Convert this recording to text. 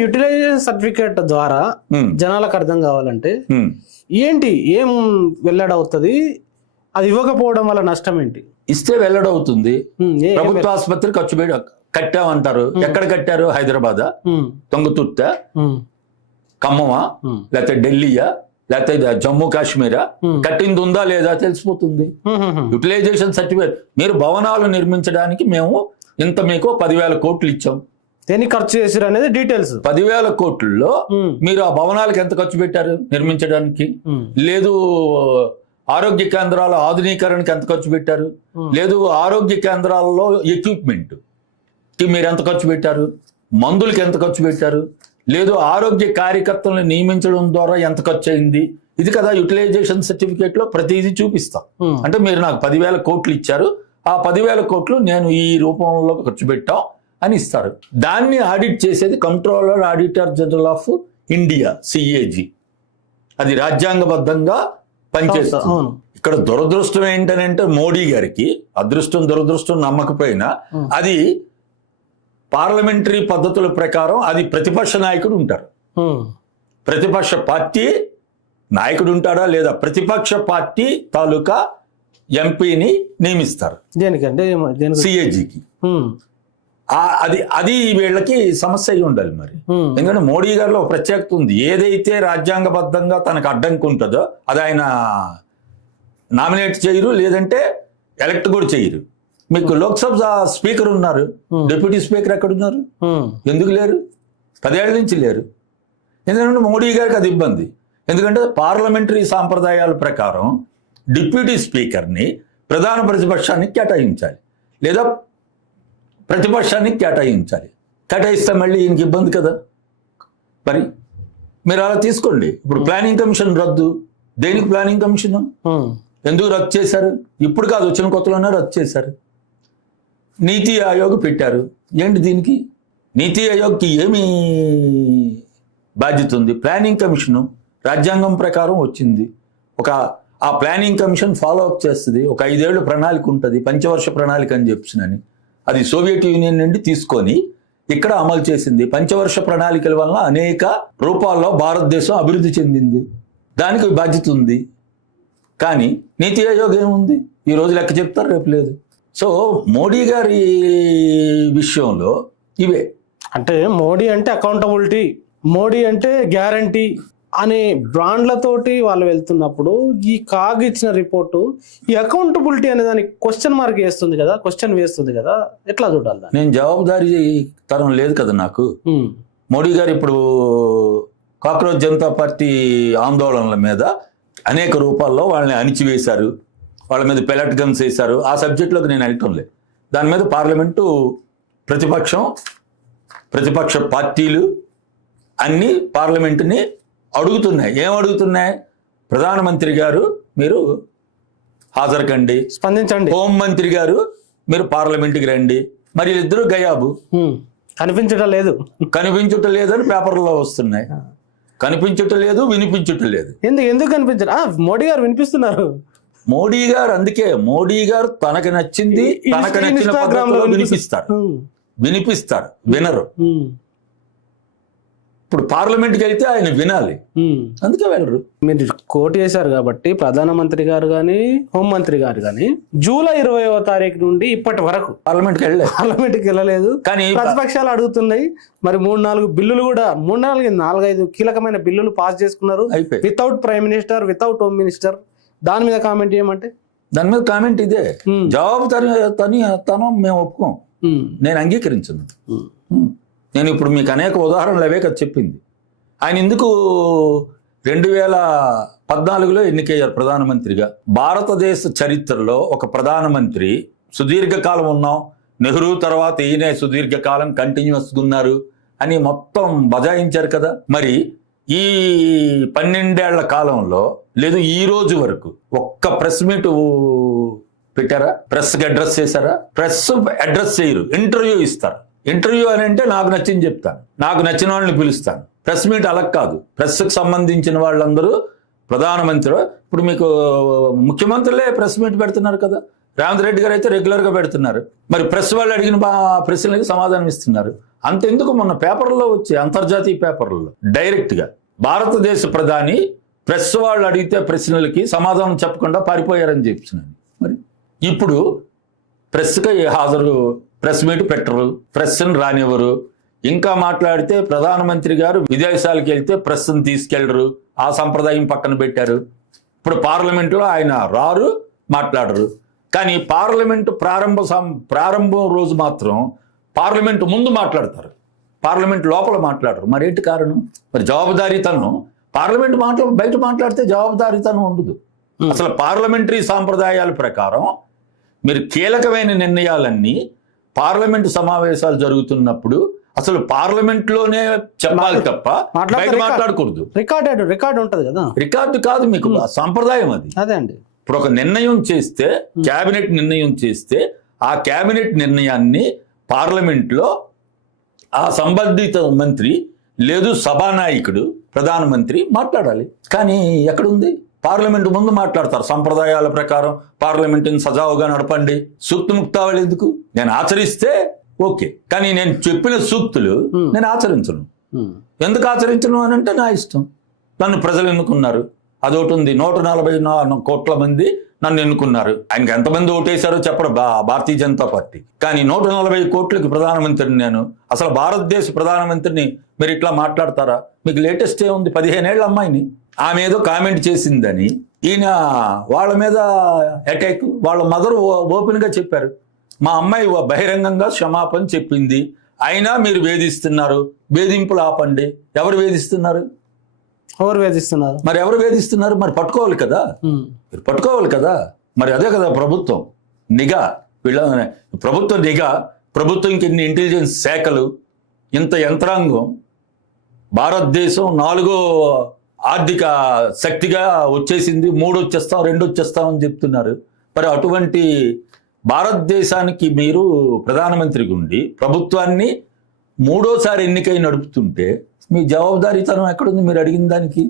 Utilisation certificate ద్వారా జనాలకు అర్థం కావాలంటే ఏంటి ఏం వెల్లడవుతుంది, అది ఇవ్వకపోవడం వల్ల నష్టం ఏంటి? ఇస్తే వెల్లడవుతుంది. ప్రభుత్వ ఆసుపత్రి ఖర్చు పెట్టి కట్టామంటారు. ఎక్కడ కట్టారు? హైదరాబాదా, తొంగతుర్త, ఖమ్మమా, లేకపోతే ఢిల్లీయా, లేకపోతే జమ్మూ కాశ్మీరా? కట్టింది ఉందా లేదా తెలిసిపోతుంది. Utilisation certificate. మీరు భవనాలు నిర్మించడానికి మేము ఇంత మీకు 10,000 కోట్లు ఇచ్చాం. దేనికి ఖర్చు చేశారు అనేది డీటెయిల్స్. 10,000 కోట్లలో మీరు ఆ భవనాలకు ఎంత ఖర్చు పెట్టారు నిర్మించడానికి? లేదు ఆరోగ్య కేంద్రాల ఆధునీకరణకి ఎంత ఖర్చు పెట్టారు? లేదు ఆరోగ్య కేంద్రాలలో ఎక్విప్మెంట్ కి మీరు ఎంత ఖర్చు పెట్టారు? మందులకి ఎంత ఖర్చు పెట్టారు? లేదు ఆరోగ్య కార్యకర్తలను నియమించడం ద్వారా ఎంత ఖర్చు అయింది? ఇది కదా యూటిలైజేషన్ సర్టిఫికేట్ లో ప్రతిదీ చూపిస్తాం. అంటే మీరు నాకు 10,000 కోట్లు ఇచ్చారు, ఆ 10,000 కోట్లు నేను ఈ రూపంలో ఖర్చు పెట్టాం అని ఇస్తారు. దాన్ని ఆడిట్ చేసేది controller auditor general of India, CAG. అది రాజ్యాంగబద్ధంగా పనిచేస్తుంది. ఇక్కడ దురదృష్టం ఏంటనంటే మోడీ గారికి అదృష్టం దురదృష్టం నమ్మకపోయినా అది పార్లమెంటరీ పద్ధతుల ప్రకారం అది ప్రతిపక్ష నాయకుడు ఉంటారు. ప్రతిపక్ష పార్టీ నాయకుడు ఉంటాడా లేదా ప్రతిపక్ష పార్టీ తాలూకా ఎంపీని నియమిస్తారు CAGకి. అది వీళ్ళకి సమస్య అయి ఉండాలి మరి. ఎందుకంటే మోడీ గారిలో ప్రత్యేకత ఉంది. ఏదైతే రాజ్యాంగబద్ధంగా తనకు అడ్డంకి ఉంటుందో అది ఆయన నామినేట్ చేయరు, లేదంటే ఎలక్ట్ కూడా చేయరు. మీకు లోక్సభ స్పీకర్ ఉన్నారు, డిప్యూటీ స్పీకర్ ఎక్కడున్నారు? ఎందుకు లేరు? 10 ఏళ్ల నుంచి లేరు. ఎందుకంటే మోడీ గారికి అది ఇబ్బంది. ఎందుకంటే పార్లమెంటరీ సాంప్రదాయాల ప్రకారం డిప్యూటీ స్పీకర్ని ప్రధాన ప్రతిపక్షానికి కేటాయించాలి, లేదా ప్రతిపక్షానికి కేటాయించాలి. కేటాయిస్తే మళ్ళీ ఈయనకి ఇబ్బంది కదా. మరి మీరు అలా తీసుకోండి. ఇప్పుడు ప్లానింగ్ కమిషన్ రద్దు. దేనికి ప్లానింగ్ కమిషన్? ఎందుకు రద్దు చేశారు? ఇప్పుడు కాదు, వచ్చిన కొత్తలోనే రద్దు చేశారు. నీతి ఆయోగ్ పెట్టారు. ఏంటి దీనికి? నీతి ఆయోగ్కి ఏమి బాధ్యత ఉంది? ప్లానింగ్ కమిషను రాజ్యాంగం ప్రకారం వచ్చింది. ఆ ప్లానింగ్ కమిషన్ ఫాలో అప్ చేస్తుంది. ఒక 5 ఏళ్ళు ప్రణాళిక ఉంటుంది, పంచవర్ష ప్రణాళిక అని చెప్పినని. అది సోవియట్ యూనియన్ నుండి తీసుకొని ఇక్కడ అమలు చేసింది. పంచవర్ష ప్రణాళికల వలన అనేక రూపాల్లో భారతదేశం అభివృద్ధి చెందింది. దానికి బాధ్యత ఉంది. కానీ నీతి ఆయోగ్ ఏముంది? ఈ రోజు లెక్క చెప్తారు, రేపు లేదు. సో మోడీ గారి విషయంలో ఇవే. అంటే మోడీ అంటే అకౌంటబిలిటీ, మోడీ అంటే గ్యారంటీ అనే బ్రాండ్లతోటి వాళ్ళు వెళ్తున్నప్పుడు ఈ కాగ్ ఇచ్చిన రిపోర్టు ఈ అకౌంటబిలిటీ అనే దానికి క్వశ్చన్ మార్క్ వేస్తుంది కదా, క్వశ్చన్ వేస్తుంది కదా. ఎట్లా చూడాలి? నేను జవాబుదారీ తరం లేదు కదా నాకు. మోడీ గారు ఇప్పుడు కాక్రోచ్ జనతా పార్టీ ఆందోళనల మీద అనేక రూపాల్లో వాళ్ళని అణిచివేశారు, వాళ్ళ మీద పెలట్ గన్స్ వేశారు. ఆ సబ్జెక్టులోకి నేను వెళ్ళటం లేదు. దాని మీద పార్లమెంటు ప్రతిపక్ష పార్టీలు అన్ని పార్లమెంటుని అడుగుతున్నాయి. ఏం అడుగుతున్నాయి? ప్రధానమంత్రి గారు మీరు హాజరు కండి, స్పందించండి. హోంమంత్రి గారు మీరు పార్లమెంట్కి రండి. మరి వీళ్ళిద్దరూ గయాబు, కనిపించటం లేదని పేపర్లో వస్తున్నాయి. కనిపించటం లేదు, వినిపించటం లేదు. ఎందుకు కనిపించారు? మోడీ గారు వినిపిస్తున్నారు. మోడీ గారు అందుకే మోడీ గారు తనకు నచ్చింది తనకు నచ్చిన పద్ధతిలో వినిపిస్తారు, వినరు. ఇప్పుడు పార్లమెంట్కి వెళ్తే ఆయన వినాలి, అందుకే వెళ్ళరు. మీరు కోట్ చేశారు కాబట్టి ప్రధానమంత్రి గారు కానీ హోంమంత్రి గారు కానీ జూలై 20వ తారీఖు నుండి ఇప్పటి వరకు పార్లమెంట్కి వెళ్ళలేదు. కానీ ప్రతిపక్షాలు అడుగుతున్నాయి. మరి 3-4 బిల్లులు కూడా 4-5 కీలకమైన బిల్లులు పాస్ చేసుకున్నారు without prime minister, without home minister. దాని మీద కామెంట్ ఏమంటే? దాని మీద కామెంట్ ఇదే, జవాబుదారీ మేము ఒప్పుకోం, నేను అంగీకరించను. నేను ఇప్పుడు మీకు అనేక ఉదాహరణలు అవే కదా చెప్పింది. ఆయన ఎందుకు 2014లో ఎన్నికయ్యారు ప్రధానమంత్రిగా? భారతదేశ చరిత్రలో ఒక ప్రధానమంత్రి సుదీర్ఘకాలం ఉన్నాం, నెహ్రూ తర్వాత ఈయనే సుదీర్ఘకాలం కంటిన్యూస్గా ఉన్నారు అని మొత్తం బజాయించారు కదా. మరి ఈ 12 ఏళ్ల కాలంలో లేదు ఈ రోజు వరకు ఒక్క ప్రెస్ మీట్ పెట్టారా? ప్రెస్కి అడ్రస్ చేశారా? ప్రెస్ అడ్రస్ చేయరు, ఇంటర్వ్యూ ఇస్తారు. ఇంటర్వ్యూ అని అంటే నాకు నచ్చింది చెప్తాను, నాకు నచ్చిన వాళ్ళని పిలుస్తాను. ప్రెస్ మీట్ అలా కాదు. ప్రెస్కి సంబంధించిన వాళ్ళందరూ ప్రధానమంత్రి ఇప్పుడు మీకు ముఖ్యమంత్రులే ప్రెస్ మీట్ పెడుతున్నారు కదా. రేవంత్ రెడ్డి గారు అయితే రెగ్యులర్గా పెడుతున్నారు. మరి ప్రెస్ వాళ్ళు అడిగిన ప్రశ్నలకి సమాధానం ఇస్తున్నారు. అంతెందుకు మొన్న పేపర్లో వచ్చే అంతర్జాతీయ పేపర్లలో డైరెక్ట్గా భారతదేశ ప్రధాని ప్రెస్ వాళ్ళు అడిగితే ప్రశ్నలకి సమాధానం చెప్పకుండా పారిపోయారని చెప్తున్నాను. మరి ఇప్పుడు ప్రెస్కి హాజరు, ప్రెస్ మీట్ పెట్టరు, ప్రెస్ని రానివ్వరు. ఇంకా మాట్లాడితే ప్రధానమంత్రి గారు విదేశాలకు వెళ్తే ప్రెస్ని తీసుకెళ్లరు, ఆ సంప్రదాయం పక్కన పెట్టారు. ఇప్పుడు పార్లమెంట్లో ఆయన రారు, మాట్లాడరు. కానీ పార్లమెంటు ప్రారంభం రోజు మాత్రం పార్లమెంటు ముందు మాట్లాడతారు, పార్లమెంట్ లోపల మాట్లాడరు. మరి ఏంటి కారణం? మరి జవాబుదారీతనం పార్లమెంట్ బయట మాట్లాడితే జవాబుదారీతనం ఉండదు. అసలు పార్లమెంటరీ సాంప్రదాయాల ప్రకారం మీరు కీలకమైన నిర్ణయాలన్నీ పార్లమెంటు సమావేశాలు జరుగుతున్నప్పుడు అసలు పార్లమెంట్లోనే చెప్పాలి తప్ప బయట మాట్లాడకూడదు. రికార్డు ఉంటది కదా. రికార్డు కాదు, మీకు సంప్రదాయం అది. అదే అండి. ఇప్పుడు ఒక నిర్ణయం చేస్తే, క్యాబినెట్ నిర్ణయం చేస్తే ఆ క్యాబినెట్ నిర్ణయాన్ని పార్లమెంట్లో ఆ సంబంధిత మంత్రి లేదు సభానాయకుడు ప్రధానమంత్రి మాట్లాడాలి. కానీ ఎక్కడుంది? పార్లమెంటు ముందు మాట్లాడతారు. సంప్రదాయాల ప్రకారం పార్లమెంటుని సజావుగా నడపండి, సూక్తి ముక్తావళి ఎందుకు? నేను ఆచరిస్తే ఓకే, కానీ నేను చెప్పిన సూక్తులు నేను ఆచరించను. ఎందుకు ఆచరించను అని అంటే నా ఇష్టం. నన్ను ప్రజలు ఎన్నుకున్నారు, అదొకటి ఉంది. 144 కోట్ల మంది నన్ను ఎన్నుకున్నారు. ఆయనకి ఎంతమంది ఓటేశారో చెప్పరు భారతీయ జనతా పార్టీ. కానీ 140 కోట్లకి ప్రధానమంత్రిని నేను. అసలు భారతదేశ ప్రధానమంత్రిని మీరు ఇట్లా మాట్లాడతారా? మీకు లేటెస్ట్ ఏముంది? 15 ఏళ్ల అమ్మాయిని ఆమె ఏదో కామెంట్ చేసిందని ఈయన వాళ్ళ మీద అటాక్. వాళ్ళ మదర్ ఓపెన్ గా చెప్పారు, మా అమ్మాయి బహిరంగంగా క్షమాపణ చెప్పింది, అయినా మీరు వేధిస్తున్నారు, వేధింపులు ఆపండి. ఎవరు వేధిస్తున్నారు? మరి ఎవరు వేధిస్తున్నారు? మరి పట్టుకోవాలి కదా, మీరు పట్టుకోవాలి కదా. మరి అదే కదా ప్రభుత్వం నిఘా. వీళ్ళ ప్రభుత్వ నిఘా, ప్రభుత్వంకి ఇన్ని ఇంటెలిజెన్స్ శాఖలు, ఇంత యంత్రాంగం, భారతదేశం 4వ ఆర్థిక శక్తిగా వచ్చేసింది. 3 వచ్చేస్తాం, 2 వచ్చేస్తాం అని చెప్తున్నారు. మరి అటువంటి భారతదేశానికి మీరు ప్రధానమంత్రిగా ఉండి ప్రభుత్వాన్ని 3వసారి ఎన్నికై నడుపుతుంటే మీ జవాబుదారీతనం ఎక్కడుంది మీరు అడిగిన దానికి?